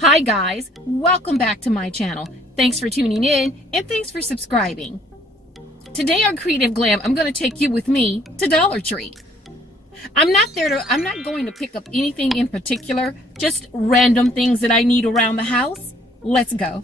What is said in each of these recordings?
Hi guys, welcome back to my channel. Thanks for tuning in and thanks for subscribing. Today on Creative Glam, I'm going to take you with me to Dollar Tree. I'm not going to pick up anything in particular, just random things that I need around the house. Let's go.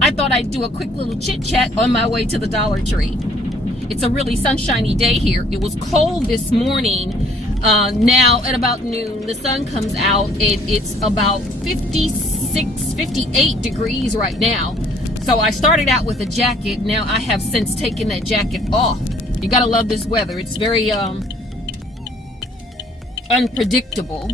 I thought I'd do a quick little chit chat on my way to the Dollar Tree. It's a really sunshiny day here. It was cold this morning. Now at about noon, the sun comes out and it's about 56, 58 degrees right now. So I started out with a jacket. Now I have since taken that jacket off. You gotta love this weather. It's very unpredictable.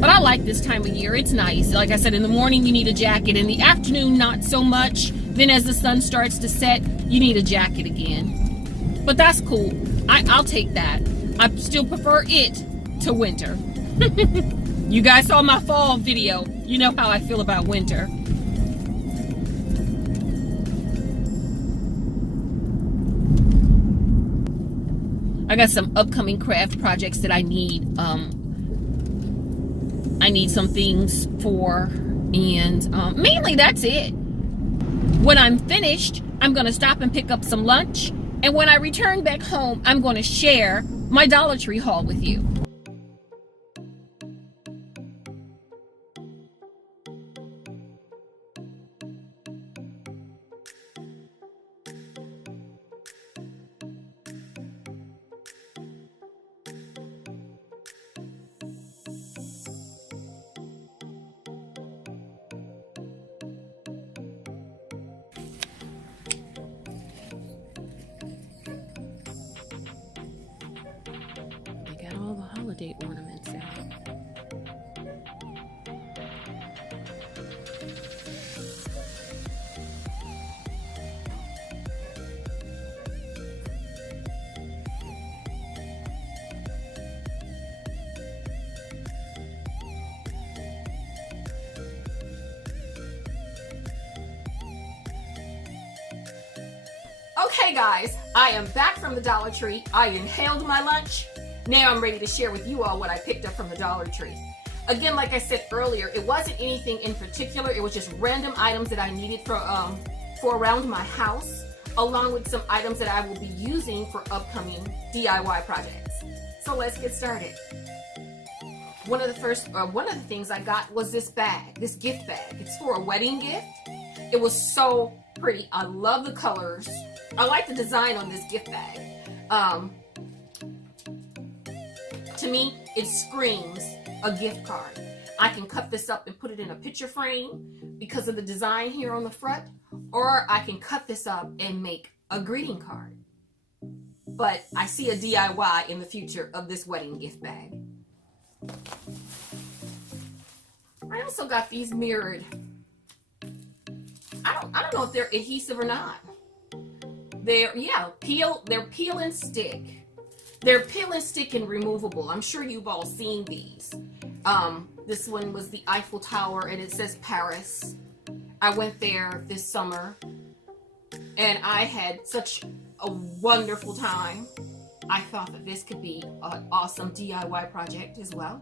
But I like this time of year. It's nice. Like I said, in the morning you need a jacket. In the afternoon, not so much. Then as the sun starts to set, you need a jacket again. But that's cool. I'll take that. I still prefer it to winter. You guys saw my fall video. You know how I feel about winter. I got some upcoming craft projects that I need. I need some things for, and mainly that's it. When I'm finished, I'm going to stop and pick up some lunch. And when I return back home, I'm going to share my Dollar Tree haul with you. All the holiday ornaments out. Okay guys, I am back from the Dollar Tree. I inhaled my lunch. Now I'm ready to share with you all what I picked up from the Dollar Tree. Again, like I said earlier, it wasn't anything in particular. It was just random items that I needed for around my house, along with some items that I will be using for upcoming DIY projects. So let's get started. One of the things I got was this bag, this gift bag. It's for a wedding gift. It was so pretty. I love the colors. I like the design on this gift bag. To me, it screams a gift card. I can cut this up and put it in a picture frame because of the design here on the front, or I can cut this up and make a greeting card. But I see a DIY in the future of this wedding gift bag. I also got these mirrored. I don't know if they're adhesive or not. They're peel and stick. They're peel and stick and removable. I'm sure you've all seen these. This one was the Eiffel Tower and it says Paris. I went there this summer and I had such a wonderful time. I thought that this could be an awesome DIY project as well.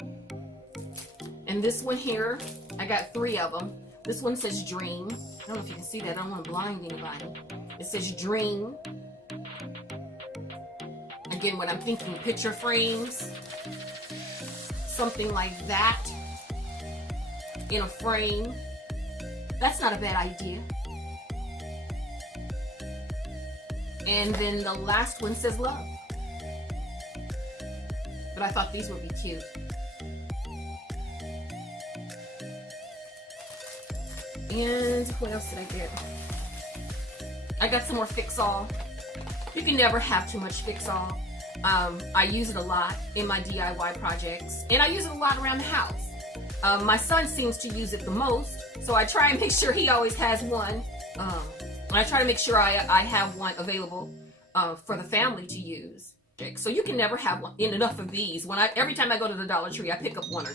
And this one here, I got 3 of them. This one says Dream. I don't know if you can see that. I don't want to blind anybody. It says Dream. Again, when I'm thinking picture frames, something like that in a frame, that's not a bad idea. And then the last one says Love. But I thought these would be cute. And what else did I get? I got some more Fix-All. You can never have too much Fix-All. I use it a lot in my DIY projects, and I use it a lot around the house. My son seems to use it the most, so I try and make sure he always has one. I try to make sure I have one available for the family to use. So you can never have enough of these. Every time I go to the Dollar Tree, I pick up 1 or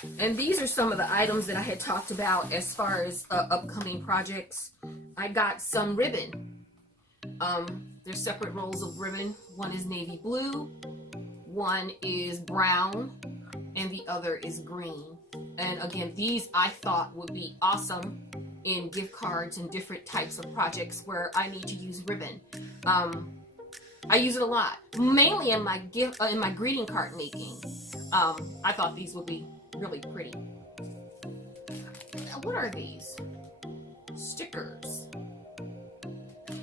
2. And these are some of the items that I had talked about as far as upcoming projects. I got some ribbon. There's separate rolls of ribbon. One is navy blue, one is brown, and the other is green. And again, these I thought would be awesome in gift cards and different types of projects where I need to use ribbon. I use it a lot, mainly in my greeting card making. I thought these would be really pretty. Now, what are these? Stickers.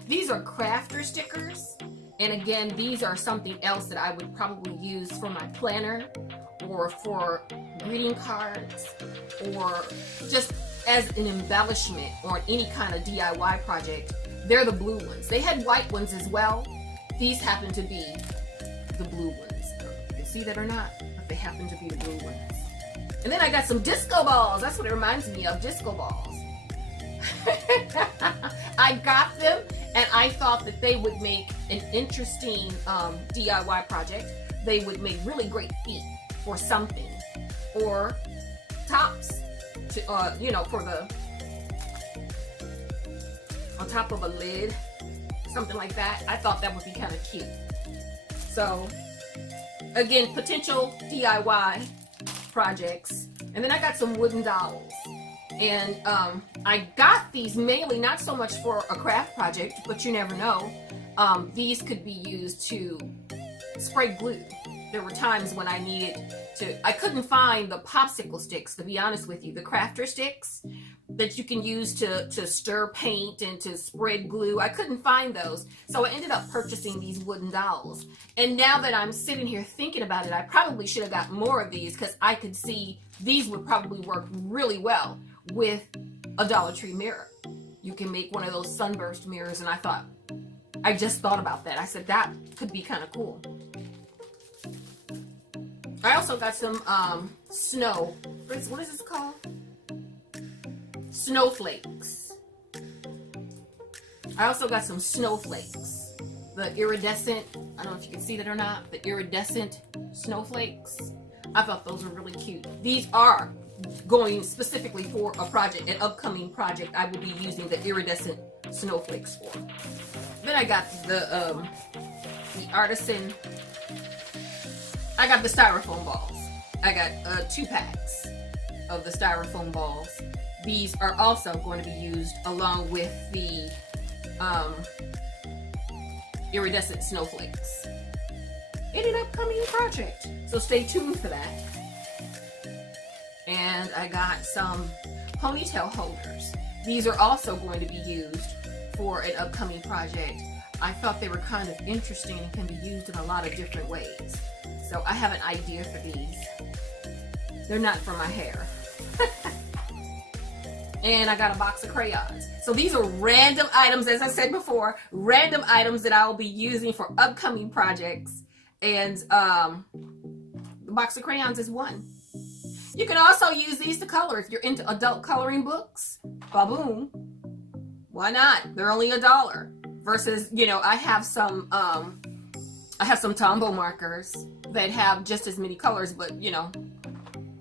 These are crafter stickers, and again, these are something else that I would probably use for my planner or for greeting cards or just as an embellishment on any kind of DIY project. They're the blue ones. They had white ones as well. These happen to be the blue ones. You can see that or not, but they happen to be the blue ones. And then I got some disco balls. That's what it reminds me of, disco balls. I got them, and I thought that they would make an interesting DIY project. They would make really great feet for something, or tops to, you know, for the on top of a lid, something like that. I thought that would be kind of cute. So again, potential DIY projects. And then I got some wooden dolls. And I got these mainly not so much for a craft project, but you never know. These could be used to spray glue. There were times when I needed to, I couldn't find the popsicle sticks, to be honest with you, the crafter sticks that you can use to stir paint and to spread glue. I couldn't find those. So I ended up purchasing these wooden dolls. And now that I'm sitting here thinking about it, I probably should have got more of these because I could see these would probably work really well with a Dollar Tree mirror. You can make one of those sunburst mirrors, and I just thought about that. I said that could be kind of cool. I also got some snow. What is this called? Snowflakes. I also got some snowflakes. The iridescent, I don't know if you can see that or not, the iridescent snowflakes. I thought those were really cute. These are going specifically for a project, an upcoming project I will be using the iridescent snowflakes for. Then I got the artisan, I got the styrofoam balls. I got 2 packs of the styrofoam balls. These are also going to be used along with the iridescent snowflakes in an upcoming project. So stay tuned for that. And I got some ponytail holders. These are also going to be used for an upcoming project. I thought they were kind of interesting and can be used in a lot of different ways. So I have an idea for these. They're not for my hair. And I got a box of crayons. So these are random items, as I said before, random items that I'll be using for upcoming projects. And the box of crayons is one. You can also use these to color if you're into adult coloring books. Ba-boom. Why not? They're only $1. Versus, you know, I have some Tombow markers that have just as many colors, but you know,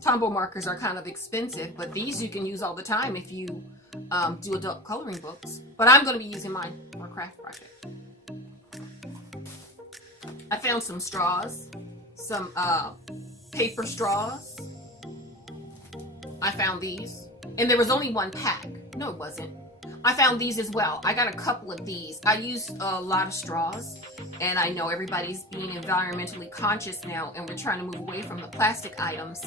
Tombow markers are kind of expensive, but these you can use all the time if you do adult coloring books. But I'm going to be using mine for a craft project. I found some straws, some paper straws. I found these, and there was only 1 pack. No, it wasn't. I found these as well. I got a couple of these. I used a lot of straws, and I know everybody's being environmentally conscious now, and we're trying to move away from the plastic items.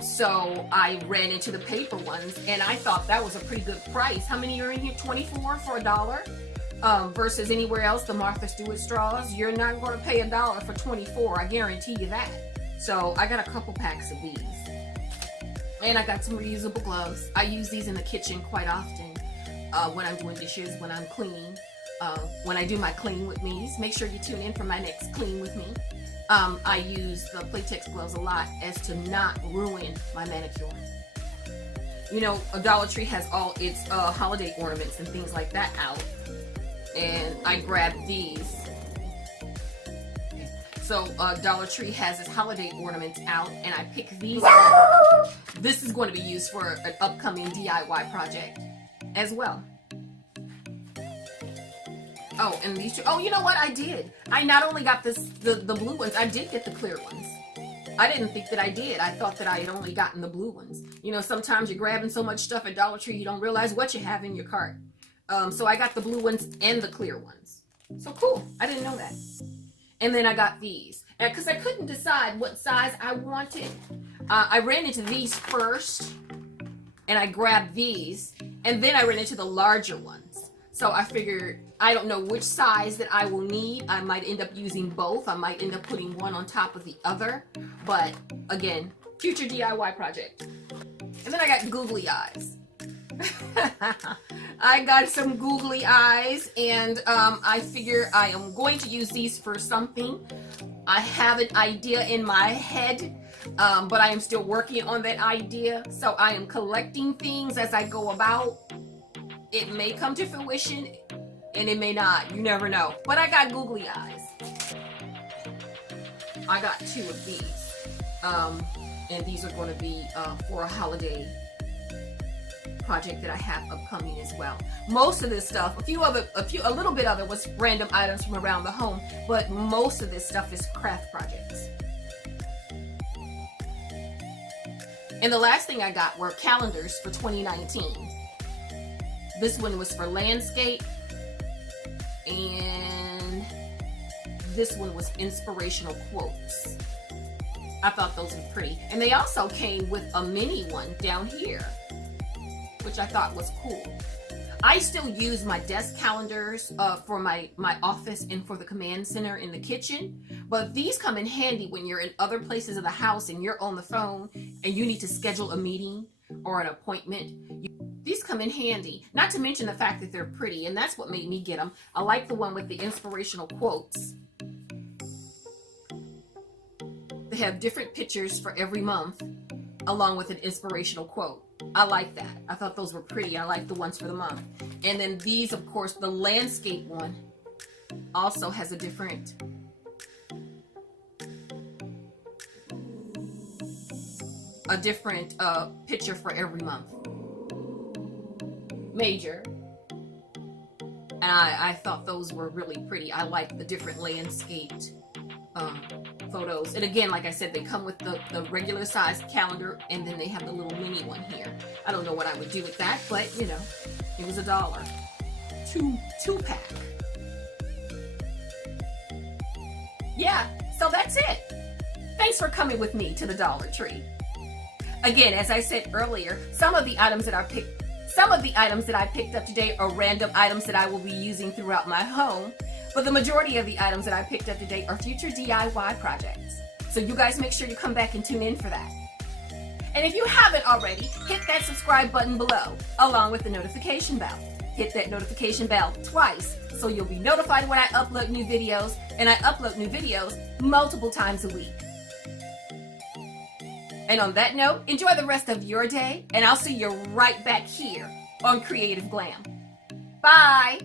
So I ran into the paper ones, and I thought that was a pretty good price. How many are in here? 24 for $1? Versus anywhere else, the Martha Stewart straws, you're not going to pay $1 for 24. I guarantee you that. So I got a couple packs of these. And I got some reusable gloves. I use these in the kitchen quite often. When I'm doing dishes, when I'm cleaning, when I do my clean with me's. Make sure you tune in for my next clean with me. I use the Playtex gloves a lot as to not ruin my manicure. You know, a Dollar Tree has all its holiday ornaments and things like that out. And I grabbed these. So Dollar Tree has its holiday ornaments out, and I picked these up. This is going to be used for an upcoming DIY project as well. Oh, and these two. Oh, you know what? I did. I not only got the blue ones, I did get the clear ones. I didn't think that I did. I thought that I had only gotten the blue ones. You know, sometimes you're grabbing so much stuff at Dollar Tree, you don't realize what you have in your cart. So I got the blue ones and the clear ones. So cool. I didn't know that. And then I got these. Because I couldn't decide what size I wanted. I ran into these first. And I grabbed these. And then I ran into the larger ones. So I figured, I don't know which size that I will need. I might end up using both. I might end up putting one on top of the other. But again, future DIY project. And then I got googly eyes. I got some googly eyes, and I figure I am going to use these for something. I have an idea in my head, but I am still working on that idea. So I am collecting things as I go about. It may come to fruition, and it may not. You never know. But I got googly eyes. I got 2 of these, and these are going to be for a holiday project that I have upcoming as well. Most of this stuff, a little bit of it was random items from around the home, but most of this stuff is craft projects. And the last thing I got were calendars for 2019. This one was for landscape, and this one was inspirational quotes. I thought those were pretty. And they also came with a mini one down here, which I thought was cool. I still use my desk calendars for my office and for the command center in the kitchen, but these come in handy when you're in other places of the house and you're on the phone and you need to schedule a meeting or an appointment. These come in handy, not to mention the fact that they're pretty, and that's what made me get them. I like the one with the inspirational quotes. They have different pictures for every month, along with an inspirational quote. I like that. I thought those were pretty. I like the ones for the month. And then these, of course, the landscape one also has a different picture for every month. Major. And I thought those were really pretty. I like the different landscaped photos. And again, like I said, they come with the regular size calendar, and then they have the little mini one here. I don't know what I would do with that, but you know, it was $1. Two pack. Yeah, so that's it. Thanks for coming with me to the Dollar Tree. Again, as I said earlier, some of the items that I picked up today are random items that I will be using throughout my home. But the majority of the items that I picked up today are future DIY projects. So you guys make sure you come back and tune in for that. And if you haven't already, hit that subscribe button below, along with the notification bell. Hit that notification bell twice, so you'll be notified when I upload new videos, and I upload new videos multiple times a week. And on that note, enjoy the rest of your day, and I'll see you right back here on Creative Glam. Bye!